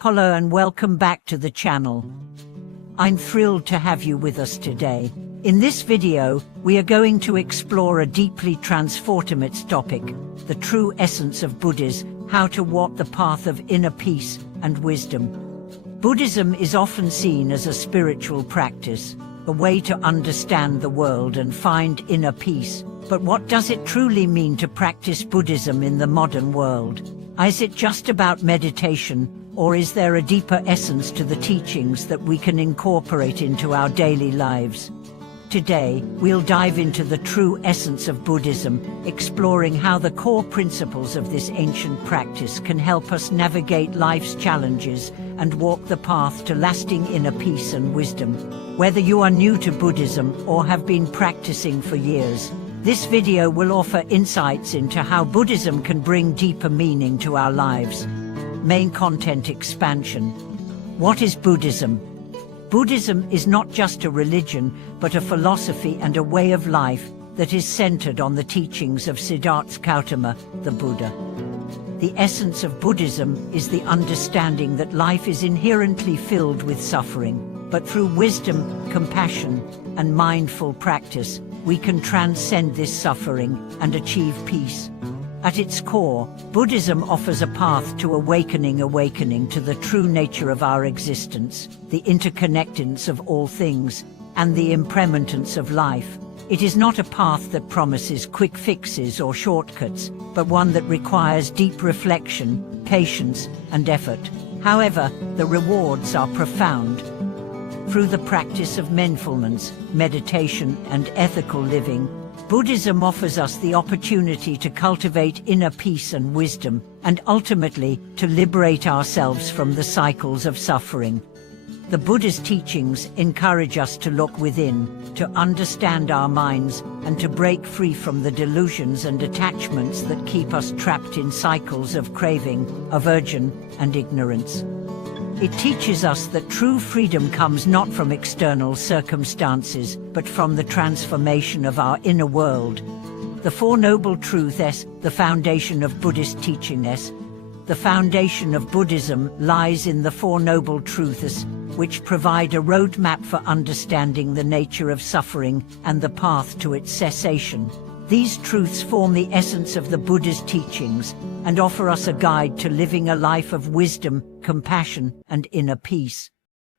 Hello and welcome back to the channel. I'm thrilled to have you with us today. In this video, we are going to explore a deeply transformative topic, the true essence of Buddhism, how to walk the path of inner peace and wisdom. Buddhism is often seen as a spiritual practice, a way to understand the world and find inner peace. But what does it truly mean to practice Buddhism in the modern world? Is it just about meditation, or is there a deeper essence to the teachings that we can incorporate into our daily lives? Today, we'll dive into the true essence of Buddhism, exploring how the core principles of this ancient practice can help us navigate life's challenges and walk the path to lasting inner peace and wisdom. Whether you are new to Buddhism or have been practicing for years, this video will offer insights into how Buddhism can bring deeper meaning to our lives. Main content expansion. What is Buddhism? Buddhism is not just a religion, but a philosophy and a way of life that is centered on the teachings of Siddhartha Gautama, the Buddha. The essence of Buddhism is the understanding that life is inherently filled with suffering, but through wisdom, compassion, and mindful practice, we can transcend this suffering and achieve peace. At its core, Buddhism offers a path to awakening to the true nature of our existence, the interconnectedness of all things, and the impermanence of life. It is not a path that promises quick fixes or shortcuts, but one that requires deep reflection, patience, and effort. However, the rewards are profound. Through the practice of mindfulness, meditation, and ethical living, Buddhism offers us the opportunity to cultivate inner peace and wisdom, and ultimately, to liberate ourselves from the cycles of suffering. The Buddha's teachings encourage us to look within, to understand our minds, and to break free from the delusions and attachments that keep us trapped in cycles of craving, aversion, and ignorance. It teaches us that true freedom comes not from external circumstances, but from the transformation of our inner world. The Four Noble Truths, the foundation of Buddhist teachings. The foundation of Buddhism lies in the Four Noble Truths, which provide a roadmap for understanding the nature of suffering and the path to its cessation. These truths form the essence of the Buddha's teachings and offer us a guide to living a life of wisdom, compassion, and inner peace.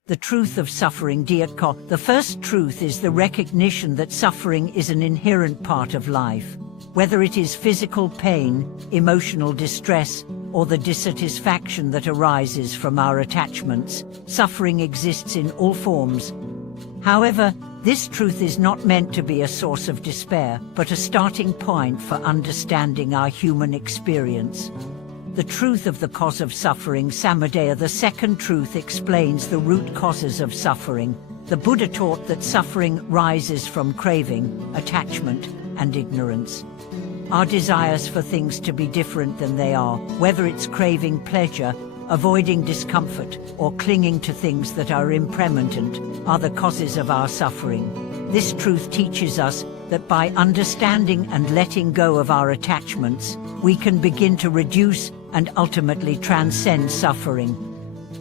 The truth of suffering. The first truth is the recognition that suffering is an inherent part of life. Whether it is physical pain, emotional distress, or the dissatisfaction that arises from our attachments, suffering exists in all forms. However, this truth is not meant to be a source of despair, but a starting point for understanding our human experience. The truth of the cause of suffering. Samadhi. The second truth explains the root causes of suffering. The Buddha taught that suffering rises from craving, attachment, and ignorance. Our desires for things to be different than they are, whether it's craving pleasure, avoiding discomfort, or clinging to things that are impermanent, are the causes of our suffering. This truth teaches us that by understanding and letting go of our attachments, we can begin to reduce and ultimately transcend suffering.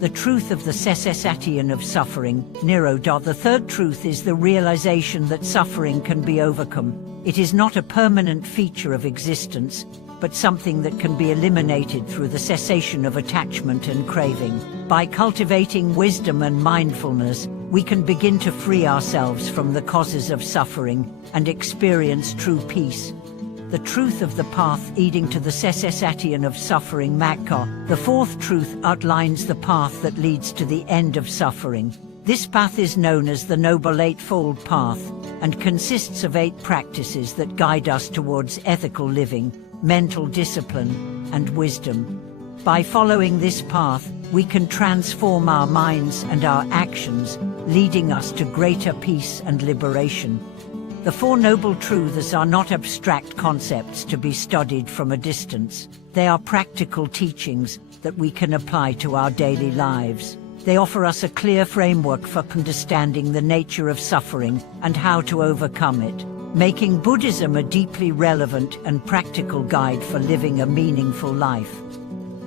The truth of the cessation of suffering. Nirodha. The third truth is the realization that suffering can be overcome. It is not a permanent feature of existence, but something that can be eliminated through the cessation of attachment and craving. By cultivating wisdom and mindfulness, we can begin to free ourselves from the causes of suffering and experience true peace. The truth of the path leading to the cessation of suffering. Magga. The fourth truth outlines the path that leads to the end of suffering. This path is known as the Noble Eightfold Path and consists of 8 practices that guide us towards ethical living, mental discipline, and wisdom. By following this path, we can transform our minds and our actions, leading us to greater peace and liberation. The Four Noble Truths are not abstract concepts to be studied from a distance. They are practical teachings that we can apply to our daily lives. They offer us a clear framework for understanding the nature of suffering and how to overcome it, making Buddhism a deeply relevant and practical guide for living a meaningful life.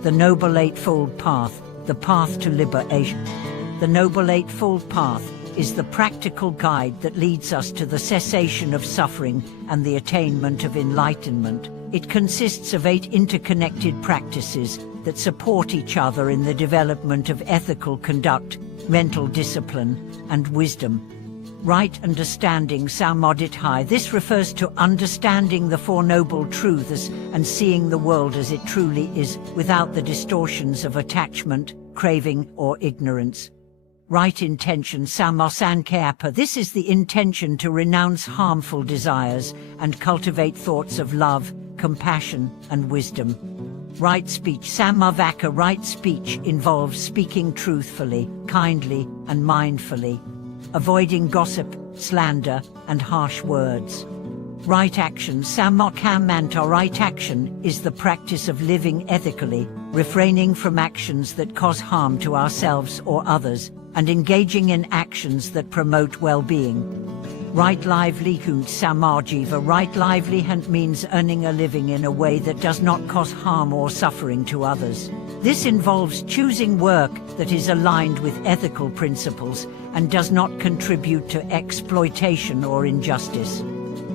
The Noble Eightfold Path. the path to liberation. The Noble Eightfold Path is the practical guide that leads us to the cessation of suffering and the attainment of enlightenment. It consists of 8 interconnected practices that support each other in the development of ethical conduct, mental discipline, and wisdom. Right understanding Samadhithai. This refers to understanding the Four Noble Truths and seeing the world as it truly is, without the distortions of attachment, craving, or ignorance. Right intention Sammasankappa. This is the intention to renounce harmful desires and cultivate thoughts of love, compassion, and wisdom. Right speech Sammavaka. Right speech involves speaking truthfully, kindly, and mindfully, avoiding gossip, slander, and harsh words. Right action Shurangamamantra. Right action is the practice of living ethically, refraining from actions that cause harm to ourselves or others, and engaging in actions that promote well-being. Right livelihood Samajiva. Right livelihood means earning a living in a way that does not cause harm or suffering to others. This involves choosing work that is aligned with ethical principles and does not contribute to exploitation or injustice.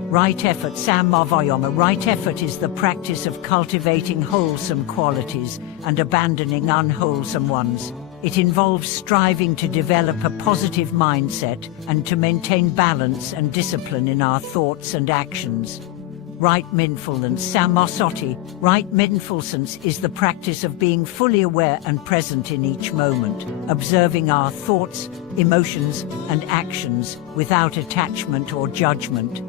Right effort Sammavayama. Right effort is the practice of cultivating wholesome qualities and abandoning unwholesome ones. It involves striving to develop a positive mindset and to maintain balance and discipline in our thoughts and actions. Right mindfulness Sammasati. Right mindfulness is the practice of being fully aware and present in each moment, observing our thoughts, emotions, and actions without attachment or judgment.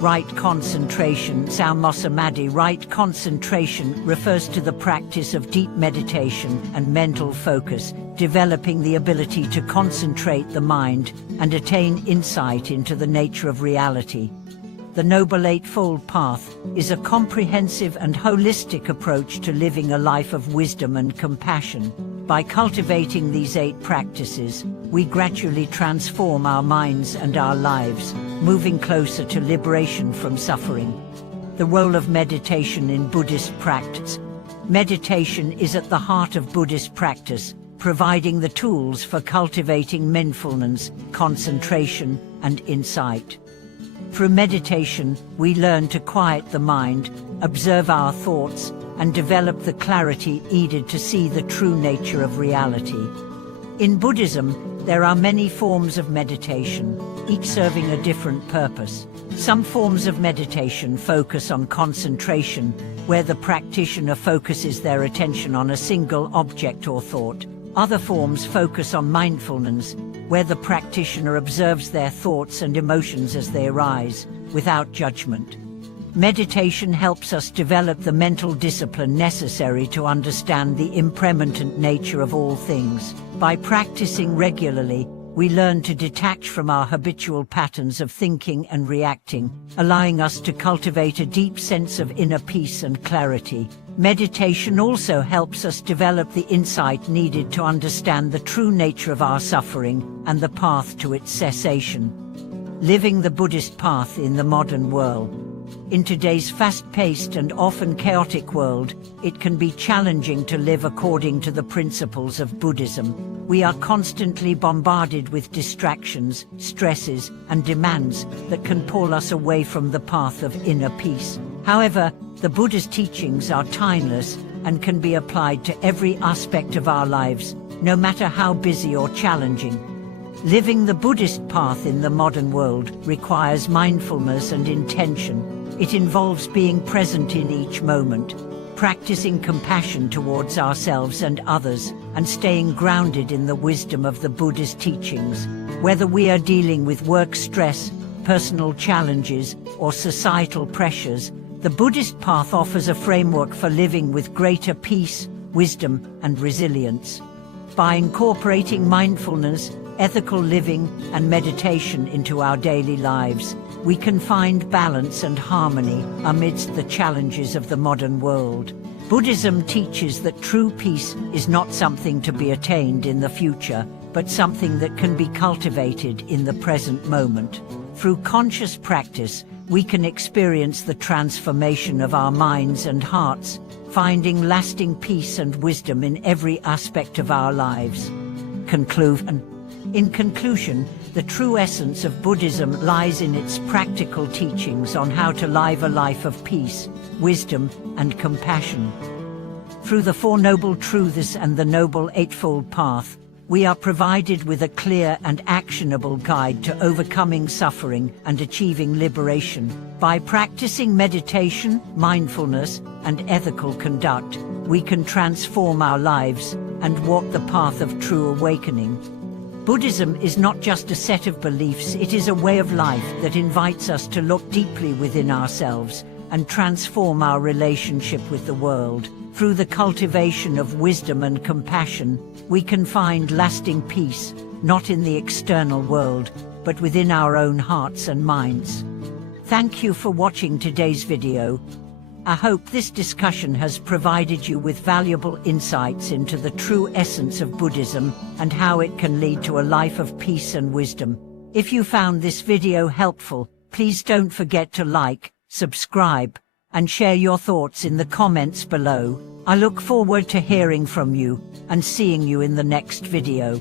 Right concentration Sammasamadhi. Right concentration refers to the practice of deep meditation and mental focus, developing the ability to concentrate the mind and attain insight into the nature of reality. The Noble Eightfold Path is a comprehensive and holistic approach to living a life of wisdom and compassion. By cultivating these 8 practices, we gradually transform our minds and our lives, moving closer to liberation from suffering. The role of meditation in Buddhist practice. Meditation is at the heart of Buddhist practice, providing the tools for cultivating mindfulness, concentration, and insight. Through meditation, we learn to quiet the mind, observe our thoughts, and develop the clarity needed to see the true nature of reality. In Buddhism, there are many forms of meditation, each serving a different purpose. Some forms of meditation focus on concentration, where the practitioner focuses their attention on a single object or thought. Other forms focus on mindfulness, where the practitioner observes their thoughts and emotions as they arise, without judgment. Meditation helps us develop the mental discipline necessary to understand the impermanent nature of all things. By practicing regularly, we learn to detach from our habitual patterns of thinking and reacting, allowing us to cultivate a deep sense of inner peace and clarity. Meditation also helps us develop the insight needed to understand the true nature of our suffering and the path to its cessation. Living the Buddhist path in the modern world. In today's fast-paced and often chaotic world, it can be challenging to live according to the principles of Buddhism. We are constantly bombarded with distractions, stresses, and demands that can pull us away from the path of inner peace. However, the Buddha's teachings are timeless and can be applied to every aspect of our lives, no matter how busy or challenging. Living the Buddhist path in the modern world requires mindfulness and intention. It involves being present in each moment, practicing compassion towards ourselves and others, and staying grounded in the wisdom of the Buddha's teachings. Whether we are dealing with work stress, personal challenges, or societal pressures, the Buddhist path offers a framework for living with greater peace, wisdom, and resilience. By incorporating mindfulness, ethical living, and meditation into our daily lives, we can find balance and harmony amidst the challenges of the modern world. Buddhism teaches that true peace is not something to be attained in the future, but something that can be cultivated in the present moment. Through conscious practice, we can experience the transformation of our minds and hearts, finding lasting peace and wisdom in every aspect of our lives. Conclusion. In conclusion, the true essence of Buddhism lies in its practical teachings on how to live a life of peace, wisdom, and compassion. Through the Four Noble Truths and the Noble Eightfold Path, we are provided with a clear and actionable guide to overcoming suffering and achieving liberation. By practicing meditation, mindfulness, and ethical conduct, we can transform our lives and walk the path of true awakening. Buddhism is not just a set of beliefs, it is a way of life that invites us to look deeply within ourselves and transform our relationship with the world. Through the cultivation of wisdom and compassion, we can find lasting peace, not in the external world, but within our own hearts and minds. Thank you for watching today's video. I hope this discussion has provided you with valuable insights into the true essence of Buddhism and how it can lead to a life of peace and wisdom. If you found this video helpful, please don't forget to like, subscribe, and share your thoughts in the comments below. I look forward to hearing from you and seeing you in the next video.